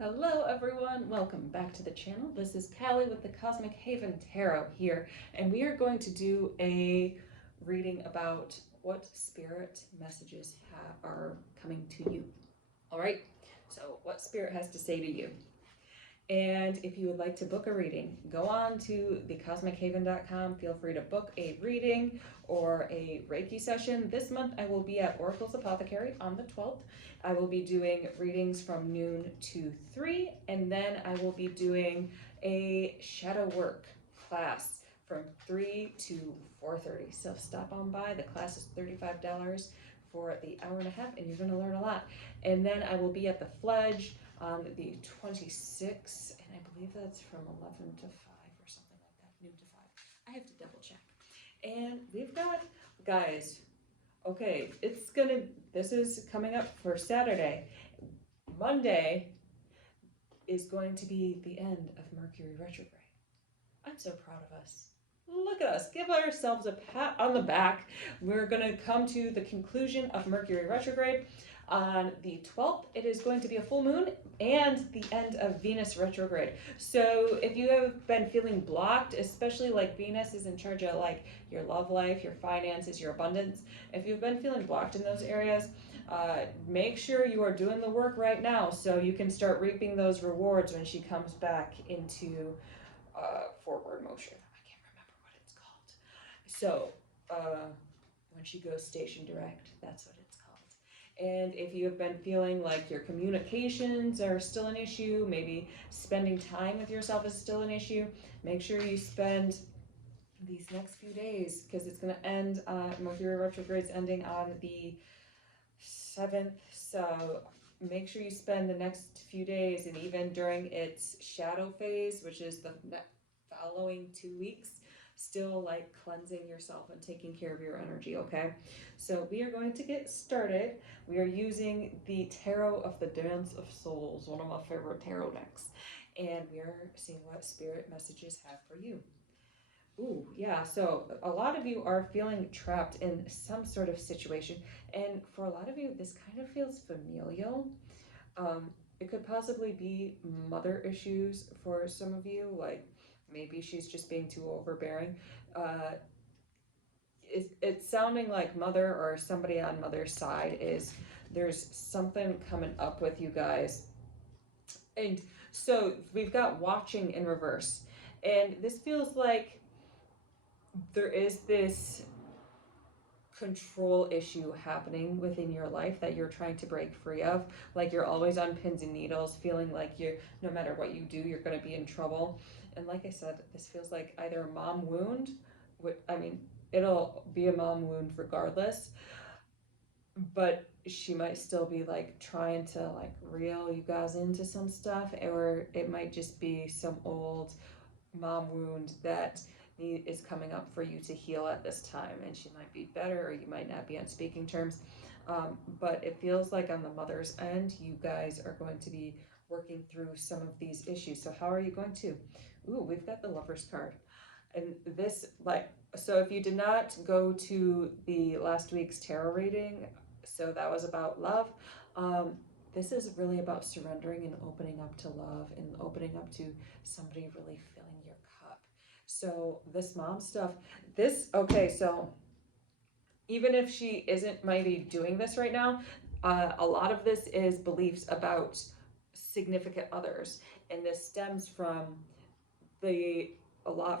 Hello everyone, welcome back to the channel. This is Callie with the Cosmic Haven Tarot here, and we are going to do a reading about what spirit messages are coming to you. All right, so what spirit has to say to you. And if you would like to book a reading, go on to thecosmichaven.com. Feel free to book a reading or a Reiki session. This month I will be at Oracle's Apothecary on the 12th. I will be doing readings from noon to 3, and then I will be doing a shadow work class from 3 to 4:30. So stop on by. The class is $35 for the hour and a half, and you're going to learn a lot. And then I will be at the Fledge on the 26th, and I believe that's from 11 to 5 or something like that, noon to 5. I have to double check. And we've got, guys, okay, this is coming up for Saturday. Monday is going to be the end of Mercury retrograde. I'm so proud of us. Look at us. Give ourselves a pat on the back. We're going to come to the conclusion of Mercury retrograde. On the 12th, it is going to be a full moon and the end of Venus retrograde. So if you have been feeling blocked, especially like Venus is in charge of like your love life, your finances, your abundance, if you've been feeling blocked in those areas, make sure you are doing the work right now so you can start reaping those rewards when she comes back into forward motion. I can't remember what it's called. So when she goes station direct, that's what it's called. And if you have been feeling like your communications are still an issue, maybe spending time with yourself is still an issue, make sure you spend these next few days, because it's going to end, Mercury retrograde's ending on the 7th. So make sure you spend the next few days, and even during its shadow phase, which is the following 2 weeks, still like cleansing yourself and taking care of your energy. Okay, so we are going to get started. We are using the Tarot of the Dance of Souls, one of my favorite tarot decks, and we are seeing what spirit messages have for you. Ooh, yeah. So a lot of you are feeling trapped in some sort of situation, and for a lot of you, this kind of feels familial. It could possibly be mother issues for some of you, like maybe she's just being too overbearing. It's sounding like mother or somebody on mother's side is there's something coming up with you guys. And so we've got watching in reverse, and this feels like there is this control issue happening within your life that you're trying to break free of. Like you're always on pins and needles, feeling like you're, no matter what you do, you're going to be in trouble. And like I said, this feels like either a mom wound, I mean, it'll be a mom wound regardless, but she might still be like trying to like reel you guys into some stuff, or it might just be some old mom wound that is coming up for you to heal at this time, and she might be better or you might not be on speaking terms, but it feels like on the mother's end you guys are going to be working through some of these issues. So how are you going to? Ooh, we've got the Lovers card, and this, like, so if you did not go to the last week's tarot reading, so that was about love, this is really about surrendering and opening up to love and opening up to somebody really filling your cup. So this mom stuff, okay, so even if she isn't maybe doing this right now, a lot of this is beliefs about significant others, and this stems from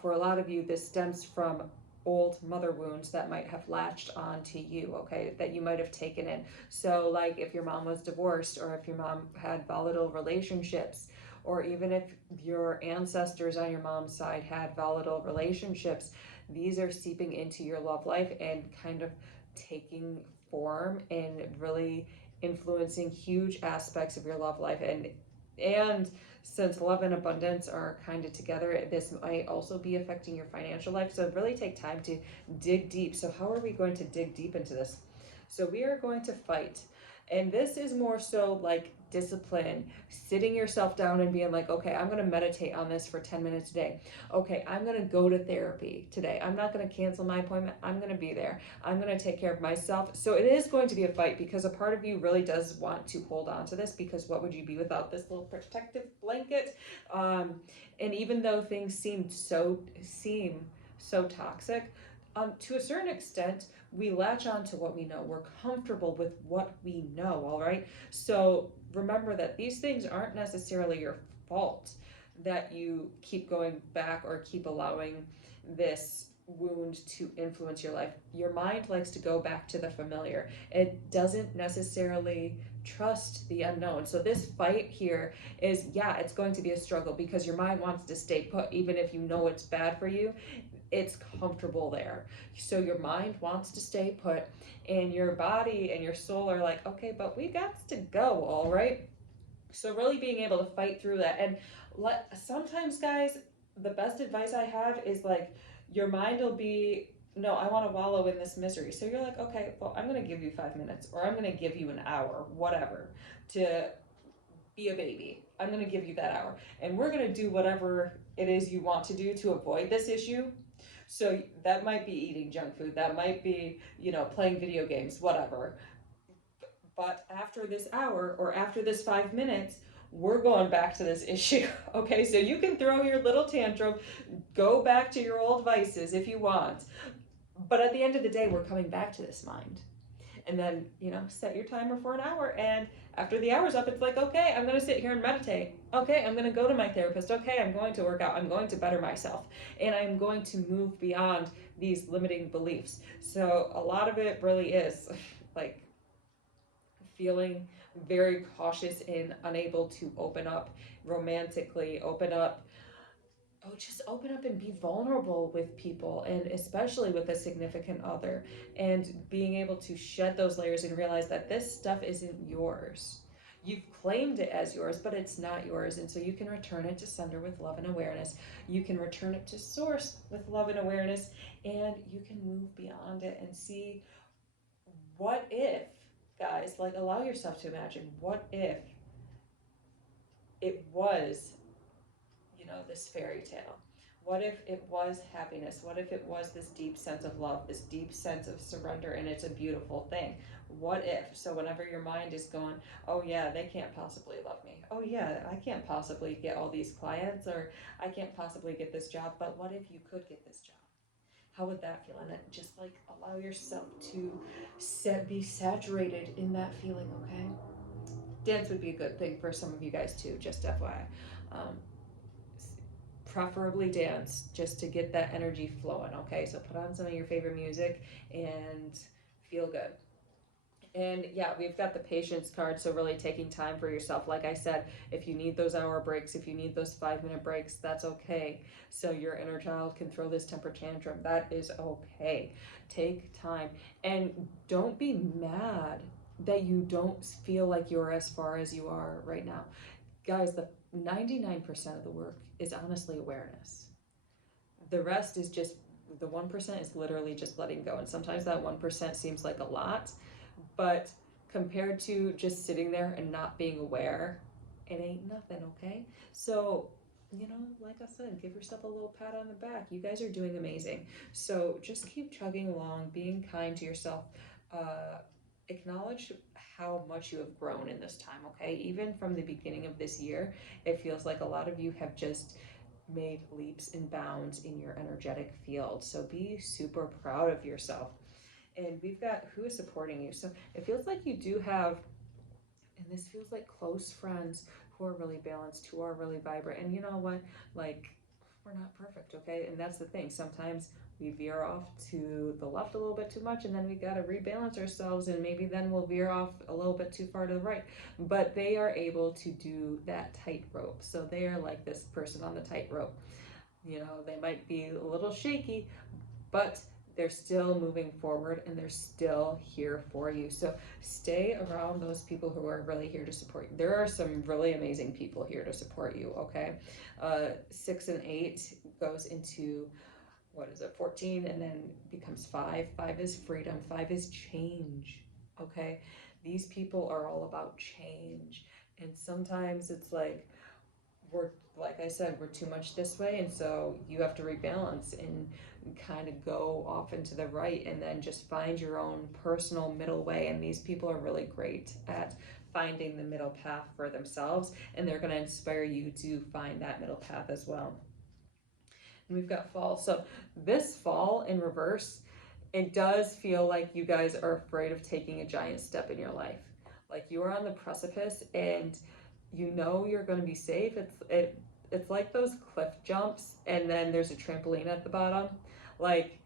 for a lot of you, this stems from old mother wounds that might have latched onto you, okay, that you might have taken in. So like if your mom was divorced, or if your mom had volatile relationships, or even if your ancestors on your mom's side had volatile relationships, these are seeping into your love life and kind of taking form and really influencing huge aspects of your love life. And since love and abundance are kind of together, this might also be affecting your financial life. So really take time to dig deep. So how are we going to dig deep into this? So we are going to fight. And this is more so like discipline, sitting yourself down and being like, okay, I'm going to meditate on this for 10 minutes a day. Okay, I'm going to go to therapy today. I'm not going to cancel my appointment. I'm going to be there. I'm going to take care of myself. So it is going to be a fight, because a part of you really does want to hold on to this, because what would you be without this little protective blanket? And even though things seem so toxic, to a certain extent, we latch on to what we know. We're comfortable with what we know, all right? So remember that these things aren't necessarily your fault, that you keep going back or keep allowing this wound to influence your life. Your mind likes to go back to the familiar. It doesn't necessarily trust the unknown. So this fight here is, yeah, it's going to be a struggle, because your mind wants to stay put even if you know it's bad for you. It's comfortable there. So your mind wants to stay put, and your body and your soul are like, okay, but we got to go, all right? So really being able to fight through that. And sometimes, guys, the best advice I have is like, your mind will be, no, I want to wallow in this misery. So you're like, okay, well, I'm going to give you 5 minutes, or I'm going to give you an hour, whatever, to be a baby. I'm going to give you that hour, and we're going to do whatever it is you want to do to avoid this issue. So that might be eating junk food, that might be, playing video games, whatever. But after this hour, or after this 5 minutes, we're going back to this issue. Okay, so you can throw your little tantrum, go back to your old vices if you want. But at the end of the day, we're coming back to this mind. And then, set your timer for an hour. And after the hour's up, it's like, okay, I'm going to sit here and meditate. Okay, I'm going to go to my therapist. Okay, I'm going to work out. I'm going to better myself. And I'm going to move beyond these limiting beliefs. So a lot of it really is like feeling very cautious and unable to open up romantically, just open up and be vulnerable with people, and especially with a significant other, and being able to shed those layers and realize that this stuff isn't yours. You've claimed it as yours, but it's not yours. And so you can return it to sender with love and awareness. You can return it to source with love and awareness, and you can move beyond it and see, what if, guys, like, allow yourself to imagine, what if it was, this fairy tale? What if it was happiness? What if it was this deep sense of love, this deep sense of surrender, and it's a beautiful thing? What if? So whenever your mind is going, oh yeah, they can't possibly love me. Oh yeah, I can't possibly get all these clients, or I can't possibly get this job, but what if you could get this job? How would that feel? And then just like allow yourself to be saturated in that feeling, okay? Dance would be a good thing for some of you guys too, just FYI. Um, Preferably dance, just to get that energy flowing, okay? So put on some of your favorite music and feel good. And yeah, we've got the patience card, so really taking time for yourself. Like I said, if you need those hour breaks, if you need those 5 minute breaks, that's okay. So your inner child can throw this temper tantrum. That is okay. Take time, and don't be mad that you don't feel like you're as far as you are right now. Guys, the 99% of the work is honestly awareness. The rest is just, the 1% is literally just letting go. And sometimes that 1% seems like a lot, but compared to just sitting there and not being aware, it ain't nothing, okay? So, like I said, give yourself a little pat on the back. You guys are doing amazing. So just keep chugging along, being kind to yourself. Acknowledge how much you have grown in this time, okay? Even from the beginning of this year, it feels like a lot of you have just made leaps and bounds in your energetic field. So be super proud of yourself. And we've got who is supporting you. So it feels like you do have, and this feels like close friends who are really balanced, who are really vibrant. And you know what? Like, we're not perfect, okay? And that's the thing. Sometimes we veer off to the left a little bit too much, and then we got to rebalance ourselves, and maybe then we'll veer off a little bit too far to the right. But they are able to do that tightrope. So they are like this person on the tightrope. They might be a little shaky, but they're still moving forward, and they're still here for you. So stay around those people who are really here to support you. There are some really amazing people here to support you, okay? 6 and 8 goes into, 14, and then becomes 5. 5 is freedom. 5 is change, okay? These people are all about change. And sometimes it's like, we're, like I said, we're too much this way, and so you have to rebalance and kind of go off into the right, and then just find your own personal middle way. And these people are really great at finding the middle path for themselves, and they're going to inspire you to find that middle path as well. And we've got fall. So this fall in reverse, it does feel like you guys are afraid of taking a giant step in your life. Like you are on the precipice, and you know you're going to be safe. It's like those cliff jumps, and then there's a trampoline at the bottom. Like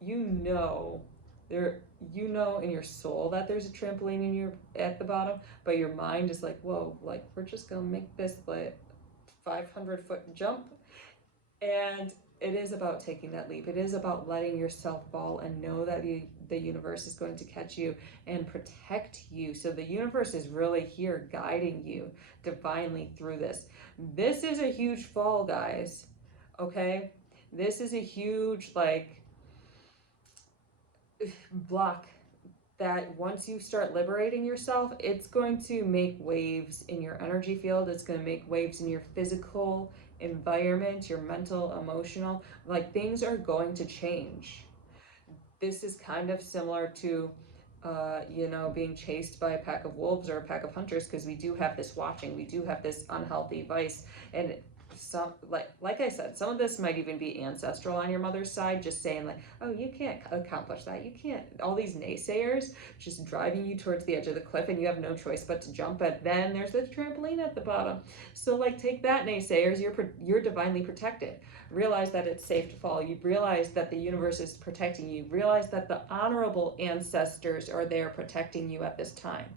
you know there you know in your soul that there's a trampoline in your at the bottom, but your mind is like, whoa, like we're just gonna make this like 500-foot jump. And it is about taking that leap. It is about letting yourself fall and know that the universe is going to catch you and protect you. So the universe is really here guiding you divinely through this. This is a huge fall, guys. Okay? This is a huge, like, block that once you start liberating yourself, it's going to make waves in your energy field. It's going to make waves in your physical environment, your mental, emotional. Like things are going to change. This is kind of similar to, being chased by a pack of wolves or a pack of hunters, because we do have this watching, we do have this unhealthy vice. And some, like I said, some of this might even be ancestral on your mother's side, just saying like, oh, you can't accomplish that, you can't, all these naysayers just driving you towards the edge of the cliff, and you have no choice but to jump. But then there's this trampoline at the bottom, so like take that, naysayers. You're divinely protected. Realize that it's safe to fall. You realize that the universe is protecting you. Realize that the honorable ancestors are there protecting you at this time,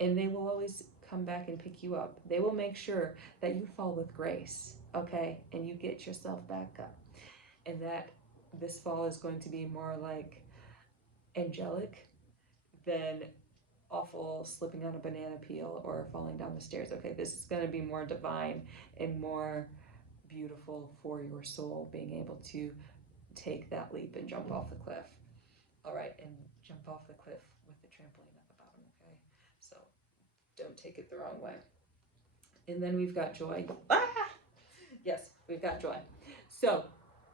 and they will always come back and pick you up. They will make sure that you fall with grace, okay, and you get yourself back up. And that this fall is going to be more like angelic than awful slipping on a banana peel or falling down the stairs. Okay, this is going to be more divine and more beautiful for your soul, being able to take that leap and jump off the cliff. All right, and jump off the cliff with the trampoline at the bottom, okay? So don't take it the wrong way. And then we've got joy. Ah! Yes, we've got joy. So,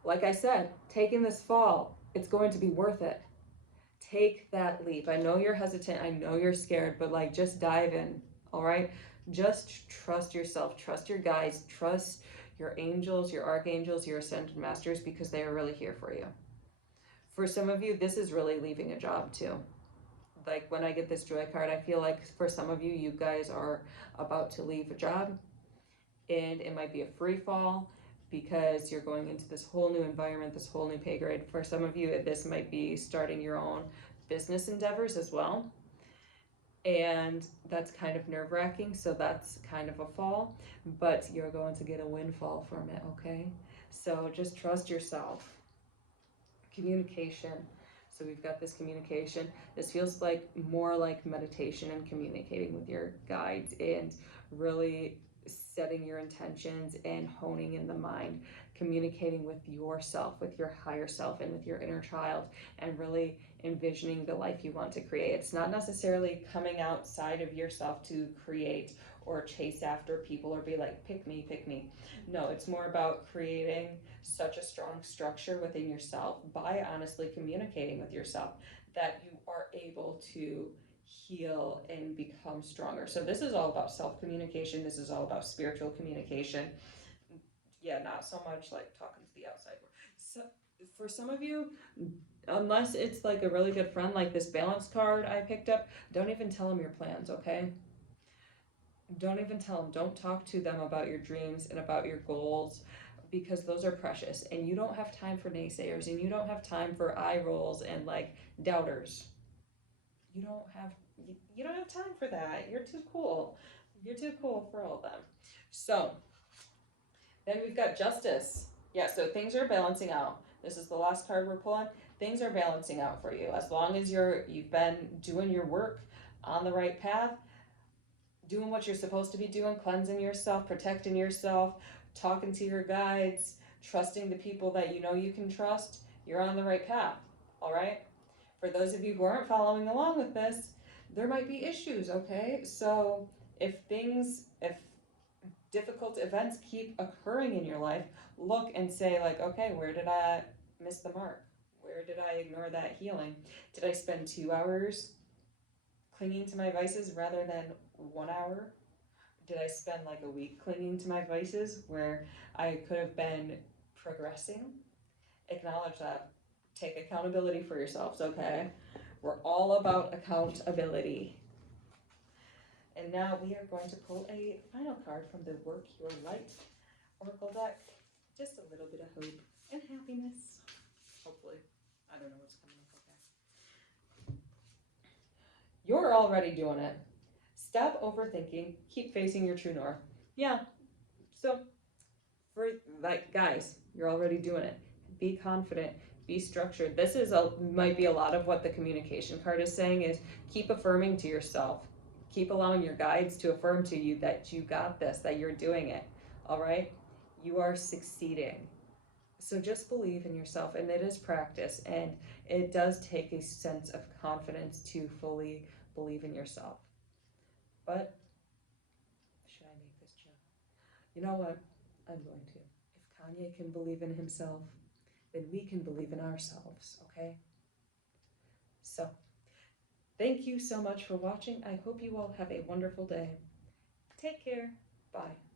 like I said, taking this fall, it's going to be worth it. Take that leap. I know you're hesitant. I know you're scared, but like just dive in, all right? Just trust yourself. Trust your guides. Trust your angels, your archangels, your ascended masters, because they are really here for you. For some of you, this is really leaving a job too. Like when I get this joy card, I feel like for some of you, you guys are about to leave a job, and it might be a free fall because you're going into this whole new environment, this whole new pay grade. For some of you, this might be starting your own business endeavors as well. And that's kind of nerve-wracking, so that's kind of a fall, but you're going to get a windfall from it, okay? So just trust yourself. Communication. So we've got this communication. This feels like more like meditation and communicating with your guides and really setting your intentions and honing in the mind, communicating with yourself, with your higher self, and with your inner child, and really envisioning the life you want to create. It's not necessarily coming outside of yourself to create or chase after people or be like, pick me, pick me. No, it's more about creating such a strong structure within yourself by honestly communicating with yourself that you are able to heal and become stronger. So this is all about self-communication. This is all about spiritual communication. Yeah, not so much like talking to the outside world. So for some of you, unless it's like a really good friend, like this balance card I picked up, don't even tell them your plans, okay? Don't even tell them. Don't talk to them about your dreams and about your goals, because those are precious, and you don't have time for naysayers, and you don't have time for eye rolls and like doubters. You don't have you don't have time for that. You're too cool. You're too cool for all of them. So then we've got justice. Yeah, so things are balancing out. This is the last card we're pulling. Things are balancing out for you. As long as you've been doing your work on the right path, doing what you're supposed to be doing, cleansing yourself, protecting yourself, talking to your guides, trusting the people that you know you can trust, you're on the right path, all right? For those of you who aren't following along with this, there might be issues, okay? So if difficult events keep occurring in your life, look and say, like, okay, where did I miss the mark? Where did I ignore that healing? Did I spend 2 hours clinging to my vices rather than 1 hour? Did I spend like a week clinging to my vices where I could have been progressing? Acknowledge that. Take accountability for yourselves, okay? We're all about accountability. And now we are going to pull a final card from the Work Your Light Oracle deck. Just a little bit of hope and happiness. Hopefully. I don't know what's coming up. Okay. You're already doing it. Stop overthinking. Keep facing your true north. Yeah. So, for like, guys, you're already doing it. Be confident. Be structured. This is might be a lot of what the communication card is saying is keep affirming to yourself. Keep allowing your guides to affirm to you that you got this, that you're doing it. All right? You are succeeding. So just believe in yourself, and it is practice, and it does take a sense of confidence to fully believe in yourself. But should I make this joke? You know what? I'm going to. If Kanye can believe in himself, then we can believe in ourselves, okay? So, thank you so much for watching. I hope you all have a wonderful day. Take care. Bye.